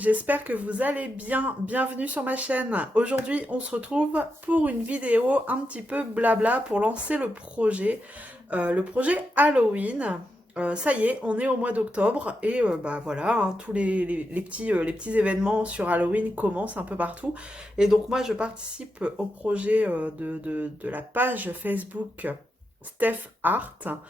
j'espère que vous allez bien. Bienvenue sur ma chaîne. Aujourd'hui, on se retrouve pour une vidéo un petit peu blabla pour lancer le projet Halloween. Ça y est, on est au mois d'octobre et bah voilà, hein, tous les petits événements sur Halloween commencent un peu partout. Et donc moi, je participe au projet de la page Facebook Steph Art.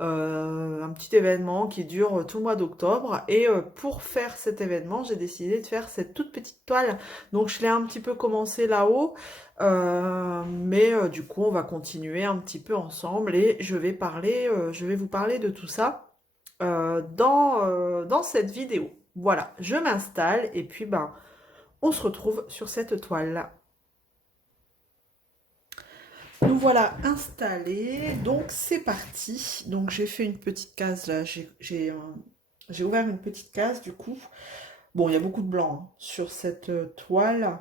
Un petit événement qui dure tout le mois d'octobre. Et pour faire cet événement, j'ai décidé de faire cette toute petite toile. Donc je l'ai un petit peu commencé là-haut, mais du coup on va continuer un petit peu ensemble et je vais vous parler de tout ça dans cette vidéo. Voilà, je m'installe et puis ben on se retrouve sur cette toile. Nous voilà installés, donc c'est parti. Donc j'ai fait une petite case là, j'ai ouvert une petite case du coup. Bon, il y a beaucoup de blanc hein, sur cette toile.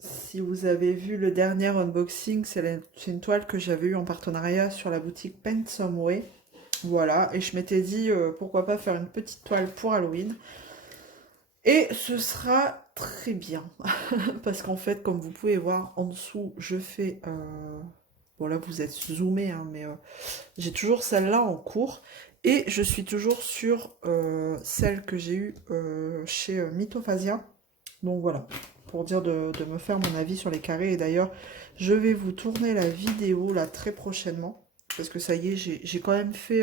Si vous avez vu le dernier unboxing, c'est une toile que j'avais eue en partenariat sur la boutique Paint Some Way. Voilà, et je m'étais dit pourquoi pas faire une petite toile pour Halloween. Et ce sera très bien. Parce qu'en fait, comme vous pouvez voir en dessous, je fais... bon là vous êtes zoomé, hein, mais j'ai toujours celle-là en cours. Et je suis toujours sur celle que j'ai eue chez Mythophasia. Donc voilà, pour dire de me faire mon avis sur les carrés. Et d'ailleurs, je vais vous tourner la vidéo là très prochainement. Parce que ça y est, j'ai quand même fait...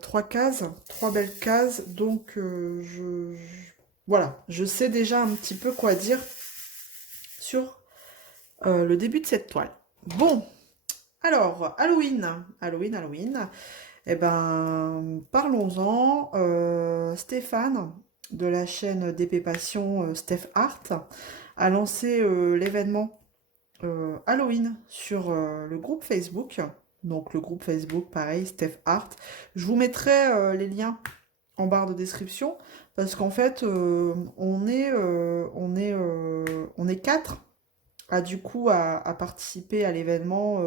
trois cases, trois belles cases, donc voilà, je sais déjà un petit peu quoi dire sur le début de cette toile. Bon, alors, Halloween, eh ben, parlons-en. Stéphane, de la chaîne d'épée passion Steph Art, a lancé l'événement Halloween sur le groupe Facebook. Donc le groupe Facebook, pareil, Steph Art. Je vous mettrai les liens en barre de description parce qu'en fait, on est quatre à du coup à participer à l'événement,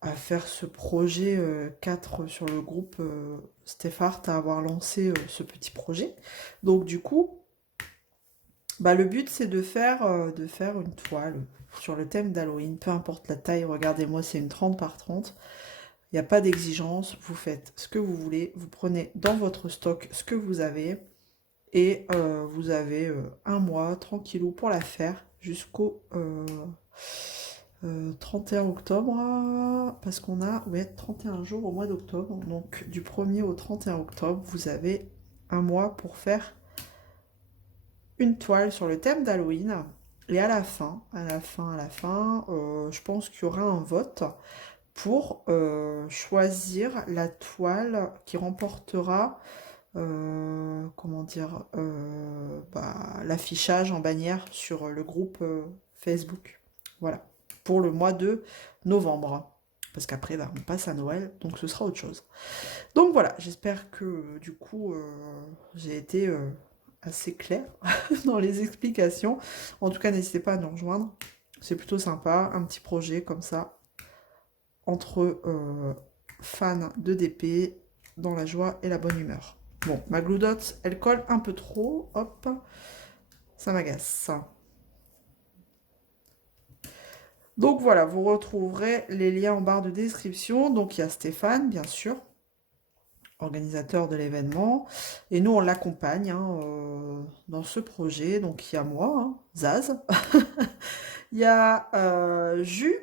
à faire ce projet 4 sur le groupe Steph Art à avoir lancé ce petit projet. Donc du coup, bah, le but c'est de faire une toile sur le thème d'Halloween, peu importe la taille, regardez-moi c'est une 30 par 30. Il n'y a pas d'exigence, vous faites ce que vous voulez, vous prenez dans votre stock ce que vous avez et vous avez un mois tranquillou pour la faire jusqu'au 31 octobre, parce qu'on a ouais, 31 jours au mois d'octobre, donc du 1er au 31 octobre, vous avez un mois pour faire une toile sur le thème d'Halloween. Et à la fin, je pense qu'il y aura un vote pour choisir la toile qui remportera, comment dire, bah, l'affichage en bannière sur le groupe Facebook. Voilà, pour le mois de novembre. Parce qu'après, bah, on passe à Noël, donc ce sera autre chose. Donc voilà, j'espère que du coup, j'ai été assez claire dans les explications. En tout cas, n'hésitez pas à nous rejoindre. C'est plutôt sympa, un petit projet comme ça, entre fans de DP, dans la joie et la bonne humeur. Bon, ma glue dot, elle colle un peu trop, hop, ça m'agace. Donc voilà, vous retrouverez les liens en barre de description. Donc il y a Stéphane, bien sûr, organisateur de l'événement, et nous on l'accompagne hein, dans ce projet. Donc il y a moi, hein, Zaz, il y a Jus,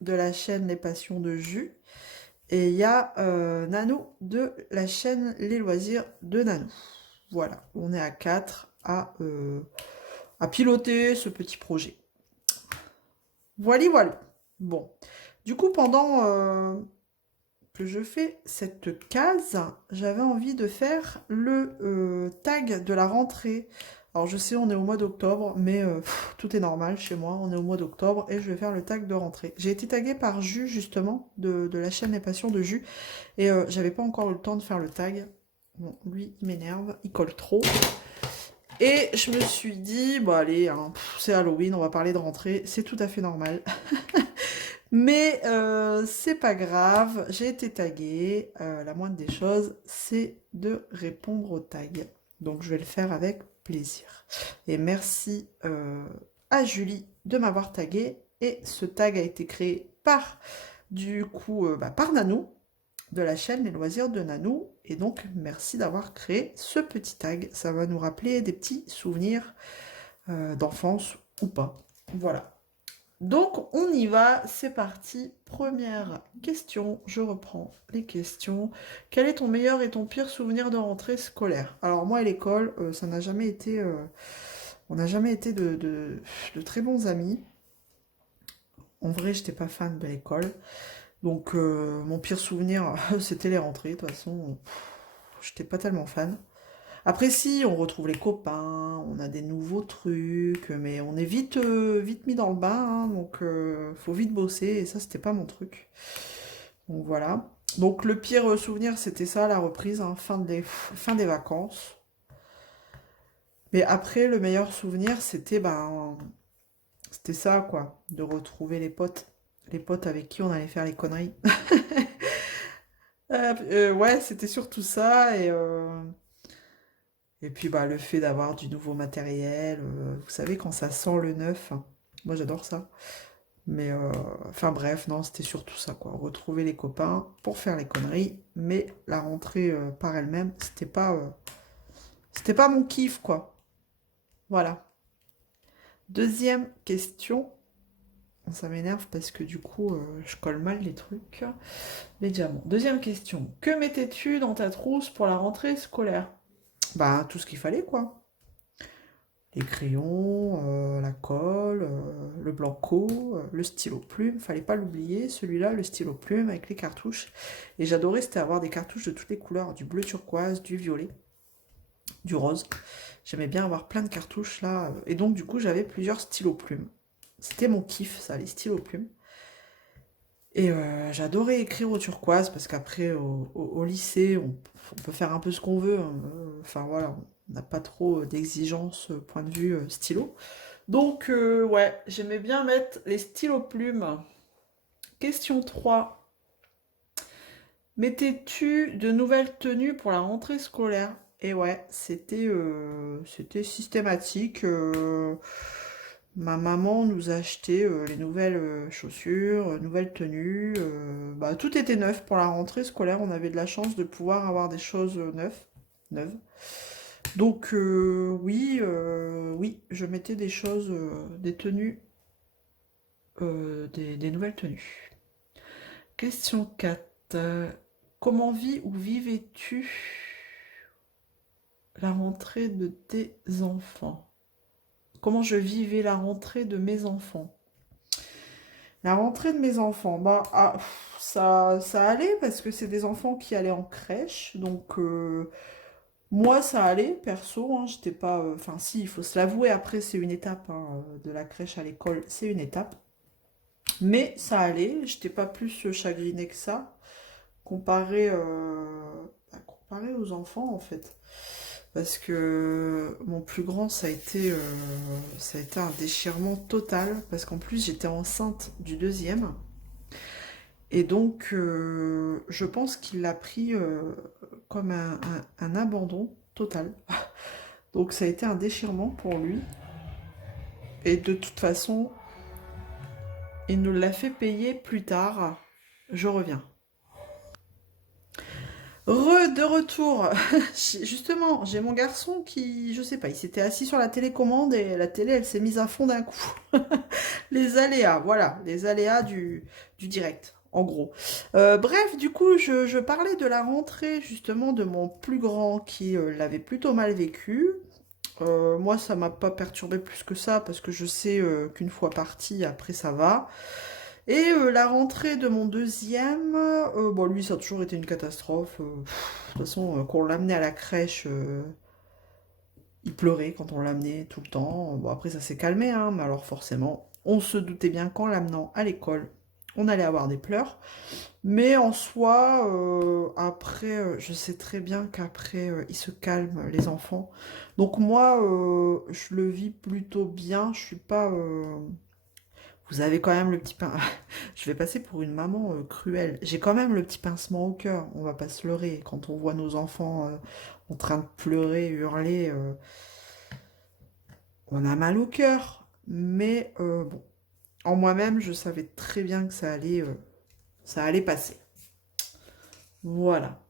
de la chaîne Les Passions de Jus, et il y a Nanou de la chaîne Les Loisirs de Nanou. Voilà, on est à 4 à piloter ce petit projet. Voilà, voilà. Bon, du coup, pendant que je fais cette case, j'avais envie de faire le tag de la rentrée. Alors je sais, on est au mois d'octobre, mais tout est normal chez moi, on est au mois d'octobre et je vais faire le tag de rentrée. J'ai été taguée par Jus, justement, de la chaîne Les Passions de Jus, et j'avais pas encore eu le temps de faire le tag. Bon, lui, il m'énerve, il colle trop. Et je me suis dit, bon allez, hein, c'est Halloween, on va parler de rentrée, c'est tout à fait normal. Mais c'est pas grave, j'ai été taguée. La moindre des choses, c'est de répondre au tag. Donc je vais le faire avec plaisir. Et merci à Julie de m'avoir tagué. Et ce tag a été créé par, du coup, par Nanou, de la chaîne Les Loisirs de Nanou. Et donc, merci d'avoir créé ce petit tag. Ça va nous rappeler des petits souvenirs d'enfance ou pas. Voilà. Donc, on y va, c'est parti. Première question, je reprends les questions. Quel est ton meilleur et ton pire souvenir de rentrée scolaire? Alors, moi, à l'école, ça n'a jamais été... on n'a jamais été de très bons amis. En vrai, j'étais pas fan de l'école. Donc, mon pire souvenir, c'était les rentrées. De toute façon, j'étais pas tellement fan. Après, si, on retrouve les copains, on a des nouveaux trucs, mais on est vite, vite mis dans le bain, hein, donc faut vite bosser, et ça, c'était pas mon truc. Donc voilà. Donc le pire souvenir, c'était ça, la reprise, hein, fin des vacances. Mais après, le meilleur souvenir, c'était c'était ça, quoi, de retrouver les potes avec qui on allait faire les conneries. Ouais, c'était surtout ça, et puis le fait d'avoir du nouveau matériel, vous savez, quand ça sent le neuf, hein. Moi j'adore ça. Mais enfin bref, non, c'était surtout ça, quoi. Retrouver les copains pour faire les conneries, mais la rentrée par elle-même, c'était pas mon kiff, quoi. Voilà. Deuxième question. Ça m'énerve parce que du coup, je colle mal les trucs. Les diamants. Deuxième question. Que mettais-tu dans ta trousse pour la rentrée scolaire? Bah, tout ce qu'il fallait, quoi. Les crayons, la colle, le blanco, le stylo plume, fallait pas l'oublier, celui-là, le stylo plume avec les cartouches. Et j'adorais, c'était avoir des cartouches de toutes les couleurs, du bleu turquoise, du violet, du rose. J'aimais bien avoir plein de cartouches là. Et donc du coup, j'avais plusieurs stylos plumes. C'était mon kiff, ça, les stylos plumes. Et j'adorais écrire au turquoise parce qu'après, au lycée, on peut faire un peu ce qu'on veut, hein. Enfin voilà, on n'a pas trop d'exigences point de vue stylo. Donc, ouais, j'aimais bien mettre les stylos plumes. Question 3. Mettais-tu de nouvelles tenues pour la rentrée scolaire? Et ouais, c'était systématique. Ma maman nous achetait les nouvelles chaussures, nouvelles tenues. Tout était neuf pour la rentrée scolaire. On avait de la chance de pouvoir avoir des choses neuves. Donc oui, oui, je mettais des choses, des tenues, des nouvelles tenues. Question 4. Comment vis ou vivais-tu la rentrée de tes enfants? Comment je vivais la rentrée de mes enfants? La rentrée de mes enfants, ça allait parce que c'est des enfants qui allaient en crèche, donc moi ça allait, perso, hein, j'étais pas... Enfin si, il faut se l'avouer, après c'est une étape, hein, de la crèche à l'école, c'est une étape. Mais ça allait, j'étais pas plus chagrinée que ça, comparé aux enfants en fait. Parce que mon plus grand, ça a été un déchirement total, parce qu'en plus j'étais enceinte du deuxième. Et donc je pense qu'il l'a pris comme un abandon total. Donc ça a été un déchirement pour lui. Et de toute façon, il nous l'a fait payer plus tard. Je reviens. De retour. Justement, j'ai mon garçon qui, je sais pas, il s'était assis sur la télécommande et la télé, elle s'est mise à fond d'un coup. Les aléas, voilà, les aléas du direct, en gros. Bref, du coup, je parlais de la rentrée justement de mon plus grand qui l'avait plutôt mal vécu. Moi, ça m'a pas perturbé plus que ça parce que je sais qu'une fois parti, après ça va. Et la rentrée de mon deuxième, bon, lui, ça a toujours été une catastrophe. De toute façon, quand on l'amenait à la crèche, il pleurait quand on l'amenait tout le temps. Bon, après, ça s'est calmé, hein, mais alors forcément, on se doutait bien qu'en l'amenant à l'école, on allait avoir des pleurs. Mais en soi, après, je sais très bien qu'après, ils se calment, les enfants. Donc moi, je le vis plutôt bien. Je suis pas... Vous avez quand même le petit pain. Je vais passer pour une maman cruelle. J'ai quand même le petit pincement au cœur. On va pas se leurrer. Quand on voit nos enfants en train de pleurer, hurler, on a mal au cœur. Mais bon, en moi-même, je savais très bien que ça allait passer. Voilà.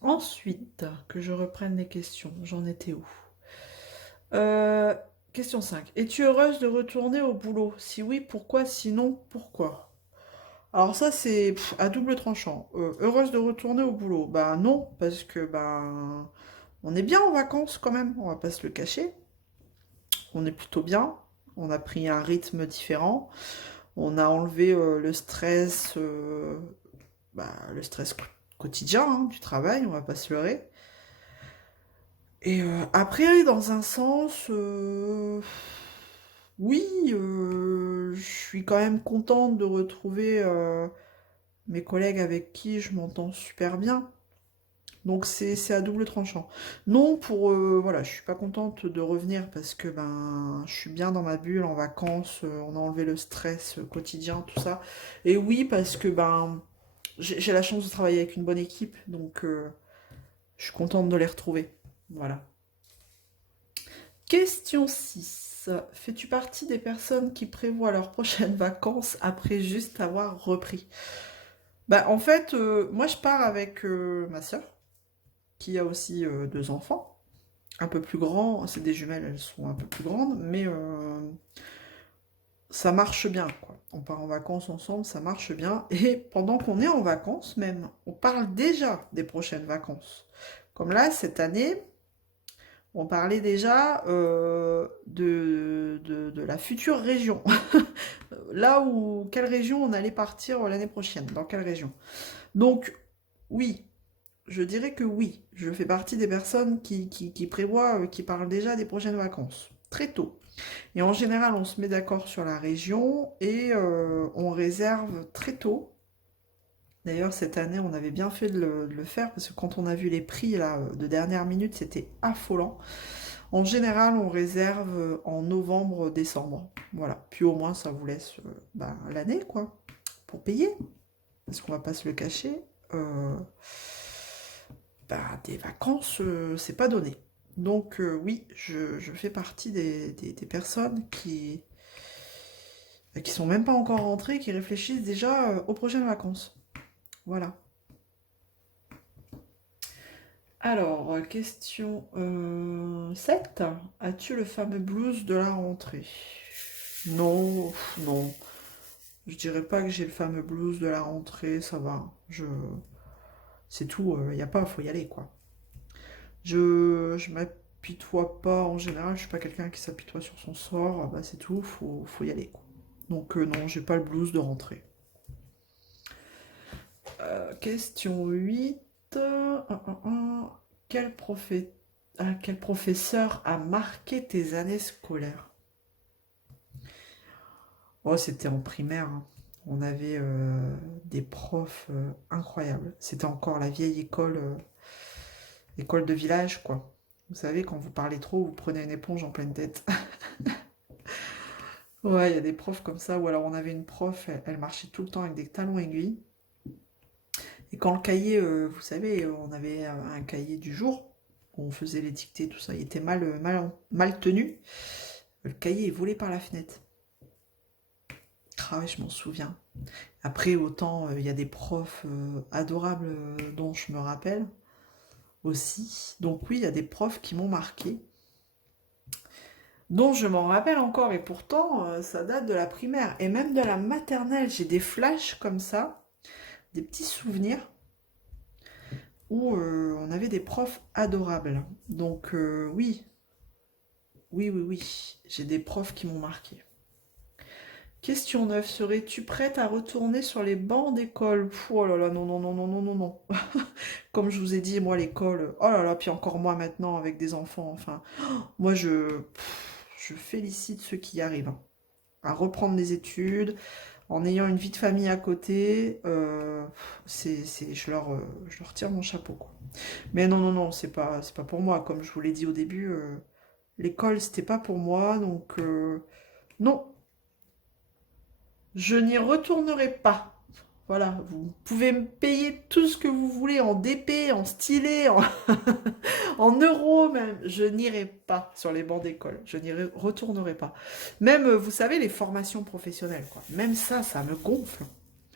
Ensuite, que je reprenne les questions. J'en étais où? Euh, Question 5. Es-tu heureuse de retourner au boulot? Si oui, pourquoi? Sinon, pourquoi? Alors ça, c'est à double tranchant. Heureuse de retourner au boulot? Bah non, parce que on est bien en vacances quand même, on va pas se le cacher. On est plutôt bien. On a pris un rythme différent. On a enlevé le stress quotidien hein, du travail, on va pas se leurrer. Et après, dans un sens, oui, je suis quand même contente de retrouver mes collègues avec qui je m'entends super bien. Donc c'est à double tranchant. Non, voilà, je suis pas contente de revenir parce que je suis bien dans ma bulle en vacances, on a enlevé le stress quotidien, tout ça. Et oui, parce que j'ai la chance de travailler avec une bonne équipe, donc je suis contente de les retrouver. Voilà. Question 6. Fais-tu partie des personnes qui prévoient leurs prochaines vacances après juste avoir repris? En fait, moi je pars avec ma sœur, qui a aussi deux enfants, un peu plus grands, c'est des jumelles, elles sont un peu plus grandes, mais ça marche bien, quoi. On part en vacances ensemble, ça marche bien, et pendant qu'on est en vacances même, on parle déjà des prochaines vacances. Comme là, cette année, on parlait déjà de la future région. Là où, quelle région on allait partir l'année prochaine, dans quelle région. Donc, oui, je dirais que oui, je fais partie des personnes qui prévoient, qui parlent déjà des prochaines vacances, très tôt. Et en général, on se met d'accord sur la région et on réserve très tôt. D'ailleurs, cette année, on avait bien fait de le faire parce que quand on a vu les prix là, de dernière minute, c'était affolant. En général, on réserve en novembre, décembre. Voilà. Puis au moins, ça vous laisse l'année, quoi, pour payer. Parce qu'on va pas se le cacher. euh, des vacances, c'est pas donné. Donc oui, je fais partie des personnes qui sont même pas encore rentrées, qui réfléchissent déjà aux prochaines vacances. Voilà. Alors, question 7. As-tu le fameux blues de la rentrée? Non, non. Je dirais pas que j'ai le fameux blues de la rentrée, ça va. C'est tout, il y a pas, faut y aller, quoi. Je m'apitoie pas en général, je suis pas quelqu'un qui s'apitoie sur son sort, c'est tout, faut y aller, quoi. Donc non, j'ai pas le blues de rentrée. Question 8. Quel, quel professeur a marqué tes années scolaires? Oh, c'était en primaire, hein. On avait des profs incroyables. C'était encore la vieille école de village, quoi. Vous savez, quand vous parlez trop, vous prenez une éponge en pleine tête. Ouais, il y a des profs comme ça, ou alors on avait une prof, elle marchait tout le temps avec des talons aiguilles. Et quand le cahier, vous savez, on avait un cahier du jour, où on faisait les dictées, tout ça, il était mal tenu. Le cahier est volé par la fenêtre. Ah ouais, je m'en souviens. Après, autant, il y a des profs adorables dont je me rappelle aussi. Donc oui, il y a des profs qui m'ont marqué, dont je m'en rappelle encore, et pourtant, ça date de la primaire. Et même de la maternelle, j'ai des flashs comme ça, des petits souvenirs, où on avait des profs adorables. Donc oui, oui, oui, oui, j'ai des profs qui m'ont marqué. Question 9. Serais-tu prête à retourner sur les bancs d'école? Oh là là, non, non, non, non, non, non, non. Comme je vous ai dit, moi, l'école, oh là là, puis encore moi maintenant avec des enfants, enfin, moi, je félicite ceux qui y arrivent hein, à reprendre des études, en ayant une vie de famille à côté, je leur tire mon chapeau, quoi. Mais non, non, non, c'est pas pour moi. Comme je vous l'ai dit au début, l'école, c'était pas pour moi, donc non. Je n'y retournerai pas. Voilà, vous pouvez me payer tout ce que vous voulez en DP, en stylet, en euros même. Je n'irai pas sur les bancs d'école. Je n'y retournerai pas. Même, vous savez, les formations professionnelles, quoi. Même ça me gonfle.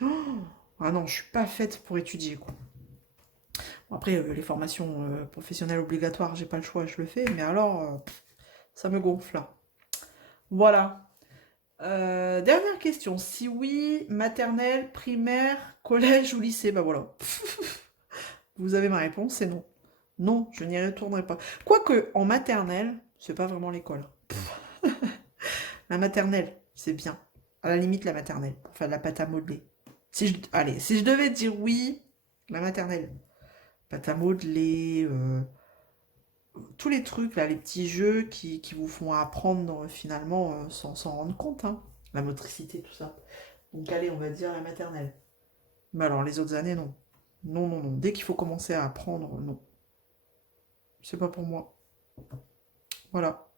Oh, ah non, je suis pas faite pour étudier, quoi. Bon, après, les formations professionnelles obligatoires, j'ai pas le choix, je le fais. Mais alors, ça me gonfle, là. Voilà. Dernière question. Si oui, maternelle, primaire, collège ou lycée? Bah voilà. Vous avez ma réponse, c'est non. Non, je n'y retournerai pas. Quoique, en maternelle, c'est pas vraiment l'école. La maternelle, c'est bien. À la limite, la maternelle, pour faire de la pâte à modeler. Allez, si je devais dire oui, la maternelle. Pâte à modeler, tous les trucs, là, les petits jeux qui vous font apprendre finalement sans s'en rendre compte, hein. La motricité, tout ça. Donc allez, on va dire la maternelle. Mais alors, les autres années, non. Non, non, non. Dès qu'il faut commencer à apprendre, non. C'est pas pour moi. Voilà.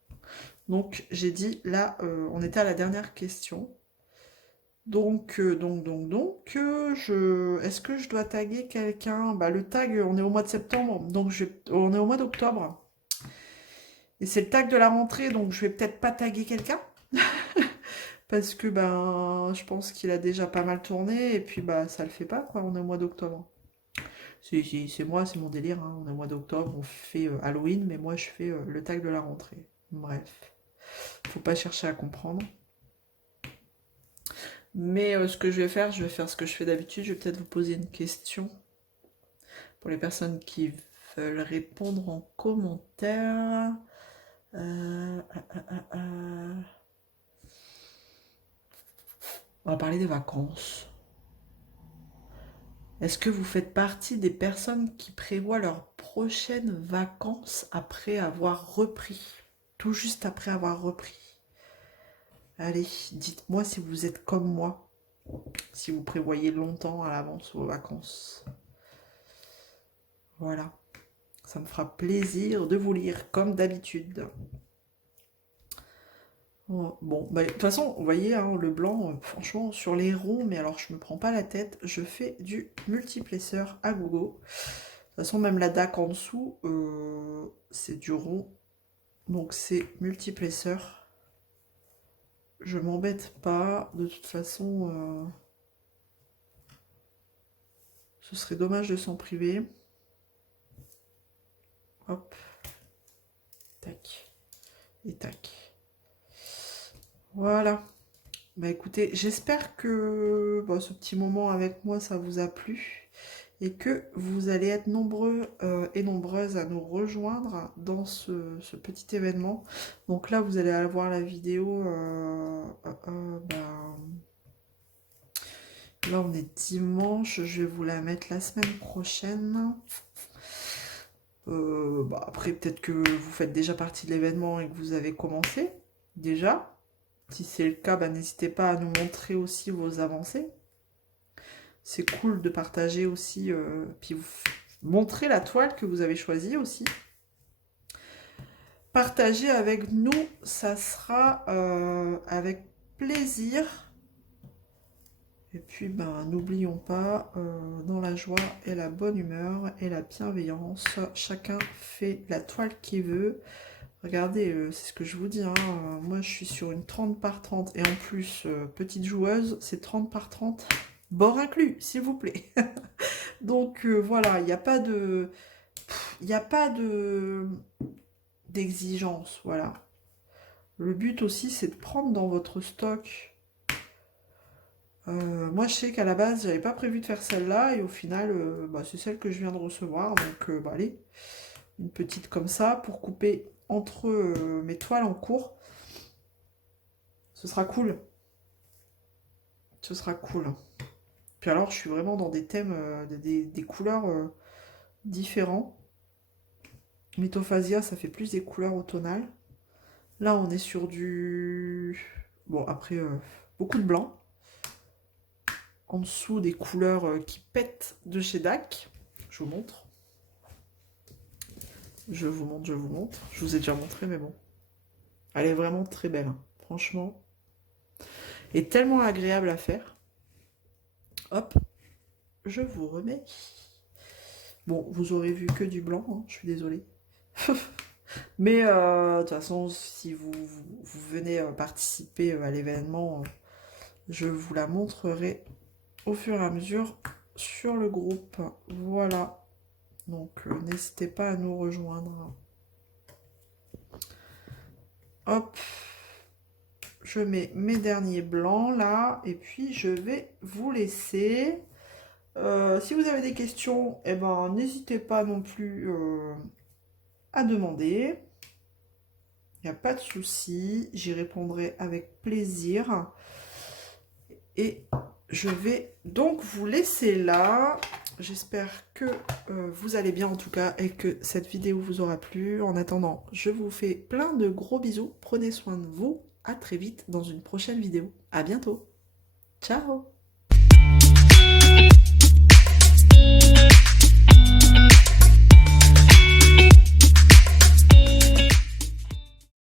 Donc, j'ai dit, là, on était à la dernière question. Est-ce que je dois taguer quelqu'un? Bah, le tag, on est au mois de septembre, donc on est au mois d'octobre. Et c'est le tag de la rentrée, donc je vais peut-être pas taguer quelqu'un. Parce que, ben, je pense qu'il a déjà pas mal tourné, et puis, bah, ça le fait pas, quoi, on est au mois d'octobre. C'est moi, c'est mon délire, hein. On est au mois d'octobre, on fait Halloween, mais moi, je fais le tag de la rentrée. Bref, faut pas chercher à comprendre. Mais ce que je vais faire ce que je fais d'habitude. Je vais peut-être vous poser une question pour les personnes qui veulent répondre en commentaire. Euh, euh, euh, euh. On va parler des vacances. Est-ce que vous faites partie des personnes qui prévoient leurs prochaines vacances après avoir repris? Tout juste après avoir repris. Allez, dites-moi si vous êtes comme moi, si vous prévoyez longtemps à l'avance vos vacances. Voilà. Ça me fera plaisir de vous lire comme d'habitude. Oh, bon, bah, de toute façon, vous voyez, hein, le blanc, franchement, sur les ronds, mais alors je me prends pas la tête, je fais du multiplesseur à gogo. De toute façon, même la DAC en dessous, c'est du rond, donc c'est multiplesseur. Je m'embête pas, de toute façon, ce serait dommage de s'en priver. Hop, tac, et tac. Voilà. Bah écoutez, j'espère que bon, ce petit moment avec moi, ça vous a plu et que vous allez être nombreux et nombreuses à nous rejoindre dans ce petit événement. Donc là, vous allez aller voir la vidéo. Là, on est dimanche. Je vais vous la mettre la semaine prochaine. Après, peut-être que vous faites déjà partie de l'événement et que vous avez commencé déjà. Si c'est le cas, bah, n'hésitez pas à nous montrer aussi vos avancées. C'est cool de partager aussi, puis vous montrer la toile que vous avez choisie aussi. Partagez avec nous, ça sera avec plaisir. Et puis, ben, n'oublions pas, dans la joie et la bonne humeur et la bienveillance, chacun fait la toile qu'il veut. Regardez, c'est ce que je vous dis, hein, moi je suis sur une 30 par 30 et en plus, petite joueuse, c'est 30 par 30, bord inclus, s'il vous plaît. Donc voilà, il n'y a pas de... Il n'y a pas de d'exigence, voilà. Le but aussi, c'est de prendre dans votre stock. Moi, je sais qu'à la base, j'avais pas prévu de faire celle-là, et au final, bah, c'est celle que je viens de recevoir. Donc, bah, allez, une petite comme ça, pour couper entre mes toiles en cours. Ce sera cool. Ce sera cool. Puis alors, je suis vraiment dans des thèmes, des couleurs différents. Mythophasia, ça fait plus des couleurs automnales. Là, on est sur du... Bon, après, beaucoup de blanc. En dessous, des couleurs qui pètent de chez DAC. Je vous montre. Je vous montre, je vous montre. Je vous ai déjà montré, mais bon. Elle est vraiment très belle, hein. Franchement. est tellement agréable à faire. Hop, je vous remets. Bon, vous aurez vu que du blanc, hein, je suis désolée. Mais de toute façon, si vous venez participer à l'événement, je vous la montrerai au fur et à mesure sur le groupe. Voilà. Donc, n'hésitez pas à nous rejoindre. Hop. Je mets mes derniers blancs là. Et puis, je vais vous laisser. Si vous avez des questions, eh ben, n'hésitez pas non plus à demander. Il n'y a pas de souci. J'y répondrai avec plaisir. Et je vais donc vous laisser là. J'espère que vous allez bien en tout cas et que cette vidéo vous aura plu. En attendant, je vous fais plein de gros bisous. Prenez soin de vous. À très vite dans une prochaine vidéo. À bientôt. Ciao!